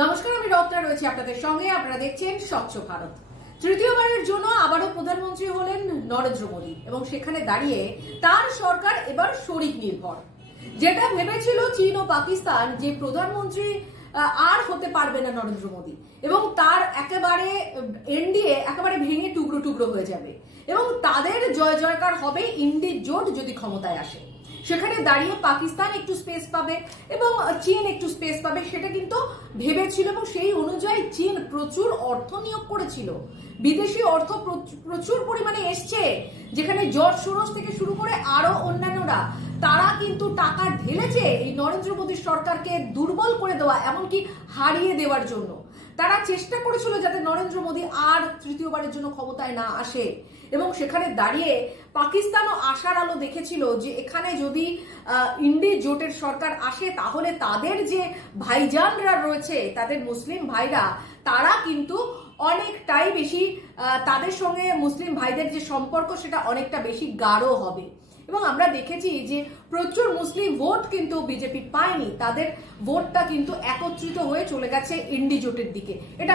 নমস্কার, আমি রত্না রয়েছি আপনাদের সঙ্গে। আপনারা দেখছেন স্বচ্ছ ভারত। তৃতীয়বারের জন্য আবারও প্রধানমন্ত্রী হলেন নরেন্দ্র মোদী এবং সেখানে দাঁড়িয়ে তার সরকার এবার শরিক নির্ভর। যেটা ভেবেছিল চীন ও পাকিস্তান যে প্রধানমন্ত্রী আর হতে পারবে না নরেন্দ্র মোদী এবং তার একেবারে এনডিএ একেবারে ভেঙে টুকরো টুকরো হয়ে যাবে এবং তাদের জয় জয়কার হবে ইন্ডি জোট যদি ক্ষমতায় আসে। সেখানে দাঁড়িয়ে পাকিস্তান একটু স্পেস পাবে এবং চীন একটু স্পেস পাবে, সেটা কিন্তু ভেবেছিল এবং সেই অনুযায়ী চীন প্রচুর অর্থ নিয়োগ করেছিল। বিদেশি অর্থ প্রচুর পরিমাণে এসছে, যেখানে জর্জ সোরস থেকে শুরু করে আরো অন্যান্যরা তারা কিন্তু টাকা ঢেলেছে এই নরেন্দ্র মোদীর সরকারকে দুর্বল করে দেওয়া, এমনকি হারিয়ে দেওয়ার জন্য। তারা চেষ্টা করেছিল যাতে নরেন্দ্র মোদী আর তৃতীয়বারের জন্য ক্ষমতায় না আসে এবং সেখানে দাঁড়িয়ে পাকিস্তানও আশার আলো দেখেছিল যে এখানে যদি ইন্ডি জোটের সরকার আসে তাহলে তাদের যে ভাইজানরা রয়েছে, তাদের মুসলিম ভাইরা, তারা কিন্তু অনেকটাই বেশি তাদের সঙ্গে মুসলিম ভাইদের যে সম্পর্ক সেটা অনেকটা বেশি গাঢ় হবে। এবং আমরা দেখেছি যে প্রচুর মুসলিম ভোট কিন্তু বিজেপি পায়নি, তাদের ভোটটা কিন্তু একত্রিত হয়ে চলে গেছে ইন্ডি জোটের দিকে, এটা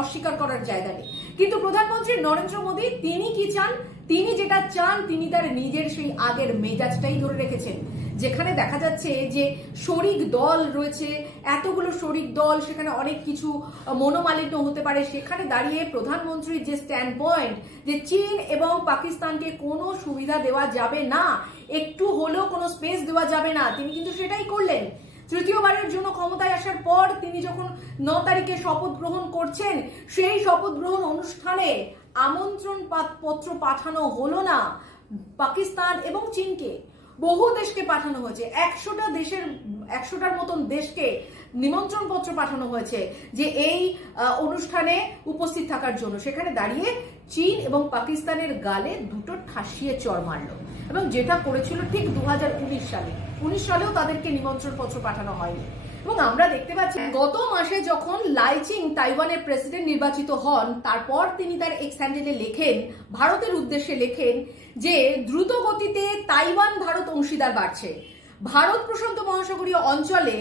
অস্বীকার করার জায়গা নেই। কিন্তু প্রধানমন্ত্রী নরেন্দ্র মোদী তিনি কি চান, তিনি যেটা চান তিনি তার নিজের সেই আগের মেজাজটাই ধরে রেখেছেন, যেখানে দেখা যাচ্ছে যে শরিক দল রয়েছে, এতগুলো শরিক দল, সেখানে অনেক কিছু মনোমালিন্য হতে পারে। সেখানে দাঁড়িয়ে প্রধানমন্ত্রীর যে স্ট্যান্ড পয়েন্ট যে চীন এবং পাকিস্তানকে কোনো সুবিধা দেওয়া যাবে না, একটু হলেও কোনো স্পেস দেওয়া যাবে না, তিনি কিন্তু সেটাই করলেন। তৃতীয়বারের জন্য ক্ষমতায় আসার পর তিনি যখন 9 তারিখে শপথ গ্রহণ করছেন, সেই শপথ গ্রহণ অনুষ্ঠানে আমন্ত্রণ পত্র পাঠানো হলো না পাকিস্তান এবং চীনকে, বহু দেশকে পাঠানো হয়েছে। 100টার মতন দেশকে নিমন্ত্রণ পত্র পাঠানো হয়েছে যে এই অনুষ্ঠানে উপস্থিত থাকার জন্য। সেখানে দাঁড়িয়ে চীন এবং পাকিস্তানের গালে দুটো ঠাসিয়ে চড় মারল এবং যেটা করেছিল ঠিক 2019 সালে, 19 সালেও তাদেরকে নিমন্ত্রণ পত্র পাঠানো হয়নি। এবং আমরা দেখতে পাচ্ছি গত মাসে যখন লাইচিং তাইওয়ানের প্রেসিডেন্ট নির্বাচিত হন, তারপর তিনি তার এক্স হ্যান্ডেলে লেখেন, ভারতের উদ্দেশ্যে লেখেন যে দ্রুত গতিতে তাইওয়ান ভারত অংশীদার বাড়ছে, ভারত প্রশান্ত মহাসাগরীয় অঞ্চলে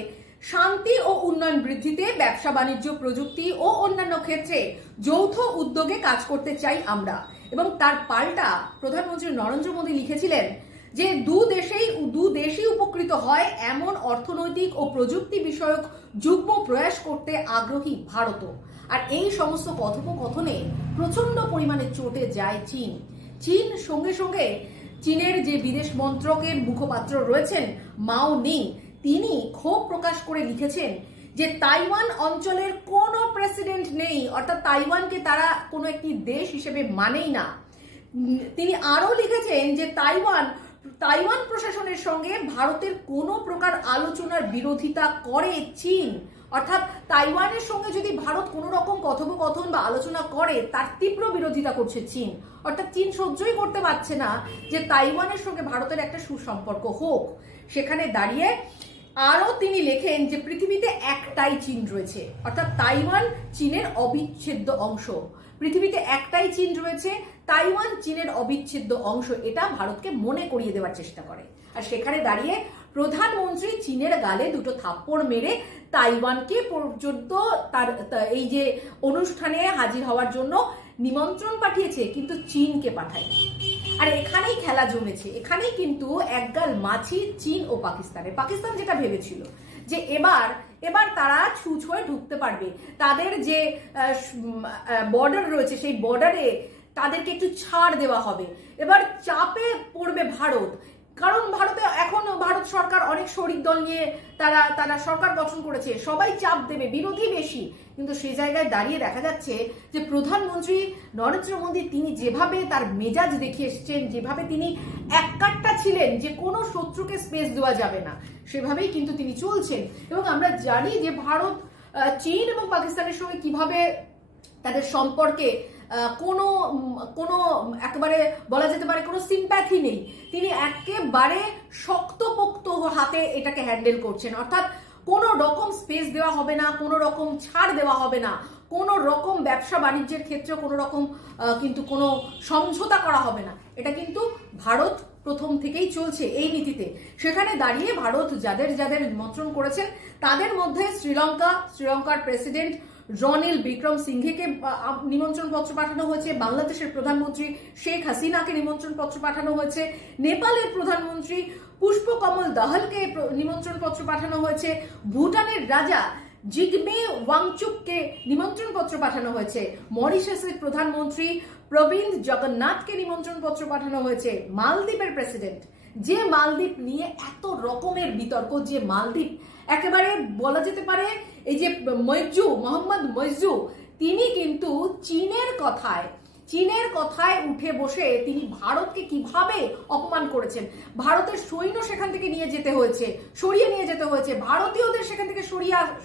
শান্তি ও উন্নয়ন বৃদ্ধিতে ব্যবসা বাণিজ্য প্রযুক্তি ও অন্যান্য ক্ষেত্রে যৌথ উদ্যোগে কাজ করতে চাই আমরা। এবং তার পাল্টা প্রধানমন্ত্রী নরেন্দ্র মোদী লিখেছিলেন যে দু দেশই উপকৃত হয় এমন অর্থনৈতিক ও প্রযুক্তি বিষয়ক যুগ্ম প্রয়াস করতে আগ্রহী ভারতও। আর এই সমস্ত কথোপকথনে প্রচন্ড পরিমাণে চটে যায় চীন। চীন সঙ্গে সঙ্গে চীনের যে বিদেশ মন্ত্রকের মুখপাত্র রয়েছেন মাও নিং, তিনি ক্ষোভ প্রকাশ করে লিখেছেন যে তাইওয়ান অঞ্চলের কোনো প্রেসিডেন্ট নেই, অর্থাৎ তাইওয়ানকে তারা কোনো একটি দেশ হিসেবে মানেই না। তিনি আরো লিখেছেন যে তাইওয়ান প্রশাসনের সঙ্গে ভারতের কোনো প্রকার আলোচনার বিরোধিতা করে চীন, অর্থাৎ তাইওয়ানের সঙ্গে যদি ভারত কোনো রকম কথোপকথন বা আলোচনা করে তার তীব্র বিরোধিতা করছে চীন। অর্থাৎ চীন সহ্যই করতে পারছে না যে তাইওয়ানের সঙ্গে ভারতের একটা সুসম্পর্ক হোক। সেখানে দাঁড়িয়ে আরো তিনি লেখেন যে পৃথিবীতে একটাই চীন রয়েছে, অর্থাৎ তাইওয়ান চীনের অবিচ্ছেদ্য অংশ। পৃথিবীতে একটাই চীন রয়েছে, তাইওয়ান চীনের অবিচ্ছেদ্য অংশ, এটা ভারতকে মনে করিয়ে দেওয়ার চেষ্টা করে। আর সেখানে দাঁড়িয়ে প্রধানমন্ত্রী চীনের গালে দুটো থাপ্পড় মেরে তাইওয়ানকে পর্যন্ত তার এই যে অনুষ্ঠানে হাজির হওয়ার জন্য নিমন্ত্রণ পাঠিয়েছে, কিন্তু চীনকে পাঠায়নি। আর এখানেই খেলা জমেছে, এখানেই কিন্তু একগাল মাছি চীন ও পাকিস্তানের। পাকিস্তান যেটা ভেবেছিল যে এবার তারা ছুঁচ হয়ে ঢুকতে পারবে, তাদের যে বর্ডার রয়েছে সেই বর্ডারে তাদেরকে একটু ছাড় দেওয়া হবে, এবার চাপে পড়বে ভারত। কারণ ভারত সরকার অনেক শরিক দল নিয়ে তারা সরকার গঠন করেছে, সবাই চাপ দেবে, বিরোধী বেশি। কিন্তু সেই জায়গায় দাঁড়িয়ে দেখা যাচ্ছে যে প্রধানমন্ত্রী নরেন্দ্র মোদী তিনি যেভাবে তার মেজাজ দেখিয়ে এসছেন, যেভাবে তিনি এককাট্টা ছিলেন যে কোনো শত্রুকে স্পেস দেওয়া যাবে না, সেভাবেই কিন্তু তিনি চলছেন। এবং আমরা জানি যে ভারত চীন এবং পাকিস্তানের সঙ্গে কিভাবে তাদের সম্পর্কে কোনো একেবারে বলা যেতে পারে কোনো সিম্প্যাথি নেই। তিনি একেবারে শক্তপোক্ত হাতে এটাকে হ্যান্ডেল করছেন, অর্থাৎ কোনো রকম স্পেস দেওয়া হবে না, কোনো রকম ছাড় দেওয়া হবে না, কোনো রকম ব্যবসা বাণিজ্যের ক্ষেত্রে কোনো রকম কিন্তু কোনো সমঝোতা করা হবে না। এটা কিন্তু ভারত প্রথম থেকেই চলছে এই নীতিতে। সেখানে দাঁড়িয়ে ভারত যাদের যাদের নিমন্ত্রণ করেছেন তাদের মধ্যে শ্রীলঙ্কার প্রেসিডেন্ট রনিল বিক্রম সিংঘেকে নিমন্ত্রণ পত্র পাঠানো হয়েছে, বাংলাদেশের প্রধানমন্ত্রী শেখ হাসিনাকে নিমন্ত্রণ পত্র পাঠানো হয়েছে, নেপালের প্রধানমন্ত্রী পুষ্পকমল দাহালকে নিমন্ত্রণ পত্র পাঠানো হয়েছে, ভুটানের রাজা জিগমে ওয়াংচুককে নিমন্ত্রণ পত্র পাঠানো হয়েছে, মরিশাসের প্রধানমন্ত্রী প্রবীন্দ জগন্নাথকে নিমন্ত্রণ পত্র পাঠানো হয়েছে, মালদ্বীপের প্রেসিডেন্ট, যে মালদ্বীপ নিয়ে এত রকমের বিতর্ক, যে মালদ্বীপ একেবারে বলা যেতে পারে এই যে মোহাম্মদ মইজু তিনি কিন্তু চীনের কথায় উঠে বসে তিনি ভারতকে কিভাবে অপমান করেছেন। ভারতের সৈন্য সেখান থেকে সরিয়ে নিয়ে যেতে হয়েছে, ভারতীয়দের সেখান থেকে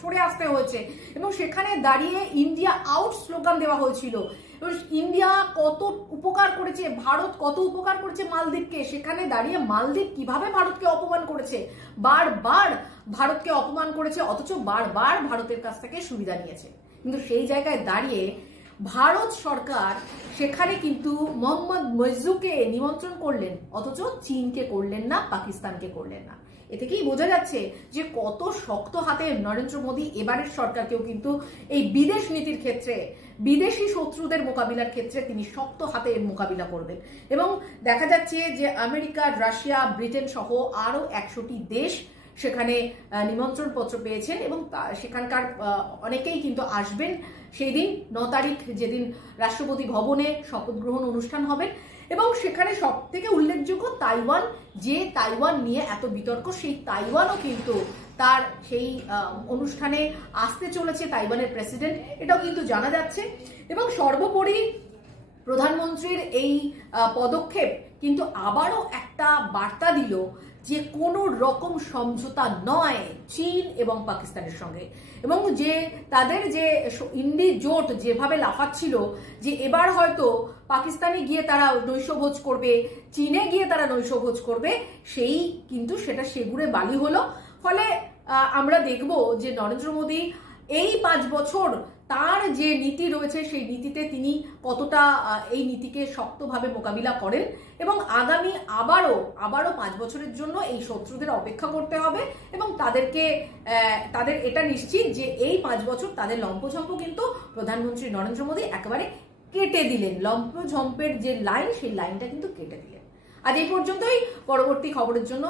সরে আসতে হয়েছে এবং সেখানে দাঁড়িয়ে ইন্ডিয়া আউট স্লোগান দেওয়া হয়েছিল। ইন্ডিয়া কত উপকার করেছে, ভারত কত উপকার করেছে মালদ্বীপকে, সেখানে দাঁড়িয়ে মালদ্বীপ কিভাবে ভারতকে অপমান করেছে, বারবার ভারতকে অপমান করেছে, অথচ বারবার ভারতের কাছ থেকে সুবিধা নিয়েছে। কিন্তু সেই জায়গায় দাঁড়িয়ে ভারত সরকার সেখানে কিন্তু মোহাম্মদ মইজুকে নিমন্ত্রণ করলেন, অথচ চীনকে করলেন না, পাকিস্তানকে করলেন না। এ থেকেই বোঝা যাচ্ছে যে কত শক্ত হাতে নরেন্দ্র মোদী এবারের সরকারকেও কিন্তু এই বিদেশ নীতির ক্ষেত্রে, বিদেশি শত্রুদের মোকাবিলার ক্ষেত্রে তিনি শক্ত হাতে মোকাবিলা করবেন। এবং দেখা যাচ্ছে যে আমেরিকা, রাশিয়া, ব্রিটেন সহ আরো 100টি দেশ সেখানে নিমন্ত্রণ পত্র পেয়েছেন এবং সেখানকার অনেকেই কিন্তু আসবেন সেই দিন 9 তারিখ, যেদিন রাষ্ট্রপতি ভবনে শপথ গ্রহণ অনুষ্ঠান হবে। এবং সেখানে সব থেকে উল্লেখযোগ্য তাইওয়ান নিয়ে এত বিতর্ক, সেই তাইওয়ানও কিন্তু তার সেই অনুষ্ঠানে আসতে চলেছে, তাইওয়ানের প্রেসিডেন্ট, এটাও কিন্তু জানা যাচ্ছে। এবং সর্বোপরি প্রধানমন্ত্রীর এই পদক্ষেপ কিন্তু আবারও একটা বার্তা দিল যে কোনো রকম সমঝোতা নয় চীন এবং পাকিস্তানের সঙ্গে, এবং যে তাদের যে ইন্ডি জোট যেভাবে লাফাচ্ছিল যে এবার হয়তো পাকিস্তানে গিয়ে তারা নৈশভোজ করবে, চীনে গিয়ে তারা নৈশভোজ করবে, সেই কিন্তু সেটা সেগুড়ে বালি হলো। ফলে আমরা দেখব যে নরেন্দ্র মোদী এই 5 বছর তার যে নীতি রয়েছে সেই নীতিতে তিনি কতটা এই নীতিকে শক্তভাবে মোকাবিলা করেন এবং আগামী আবারও 5 বছরের জন্য এই শত্রুদের অপেক্ষা করতে হবে এবং তাদের এটা নিশ্চিত যে এই 5 বছর তাদের লম্পঝম্প কিন্তু প্রধানমন্ত্রী নরেন্দ্র মোদী একেবারে কেটে দিলেন। লম্পঝম্পের যে লাইন, সেই লাইনটা কিন্তু কেটে দিলেন। আজ এই পর্যন্তই। পরবর্তী খবরের জন্য